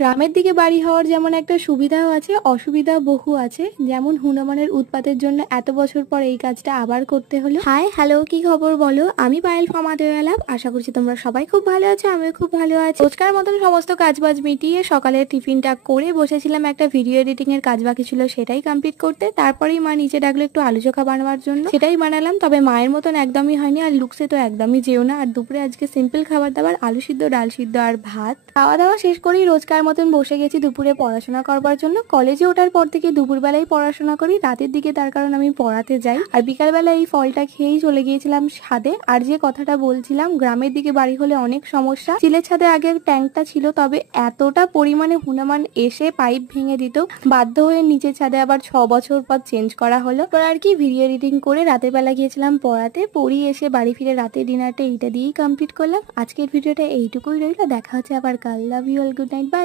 গ্রামের দিকে বাড়ি হওয়ার যেমন একটা সুবিধাও আছে, অসুবিধা বহু আছে। যেমন হনুমানের উৎপাতের জন্য এত বছর পর এই কাজটা আবার করতে হলো। হাই হ্যালো, কি খবর বলো? আমি পায়েল ফ্রম আলাপ। আশা করছি তোমরা সবাই খুব ভালো আছো, আমিও খুব ভালো আছি। রোজকার মতন সমস্ত কাজবাজ মিটিয়ে সকালে টিফিনটা করে বসেছিলাম, একটা ভিডিও এডিটিং এর কাজ বাকি ছিল সেটাই কমপ্লিট করতে। তারপরেই মা নিচে ডাকলো একটু আলু চোখা বানাবার জন্য, সেটাই বানালাম। তবে মায়ের মতন একদমই হয়নি, আর লুকসে তো একদমই যেও না। আর দুপুরে আজকে সিম্পল খাবার দাবার, আলু সিদ্ধ, ডাল সিদ্ধ আর ভাত। খাওয়া দাওয়া শেষ করেই রোজকার মতন বসে গেছি দুপুরে পড়াশোনা করবার জন্য। কলেজে ওঠার পর থেকে দুপুরবেলায় পড়াশোনা করি, রাতের দিকে তার কারণ আমি পড়াতে যাই। আর বিকালবেলা এই ফলটা খেয়েই চলে গিয়েছিলাম ছাদে। আর যে কথাটা বলছিলাম, গ্রামের দিকে বাড়ি হলে অনেক সমস্যা। চিলের ছাদে আগে ট্যাঙ্কটা ছিল, তবে এতটা পরিমাণে হনুমান এসে পাইপ ভেঙে দিত, বাধ্য হয়ে নিচের ছাদে আবার 6 বছর পর চেঞ্জ করা হলো। পর আর কি ভিডিও এডিটিং করে রাতের বেলা গিয়েছিলাম পড়াতে, পড়িয়ে এসে বাড়ি ফিরে রাতের ডিনারটা এইটা দিয়েই কমপ্লিট করলাম। আজকের ভিডিওটা এইটুকুই রইল, দেখা হচ্ছে আবার কাল। Love you all, good night, by.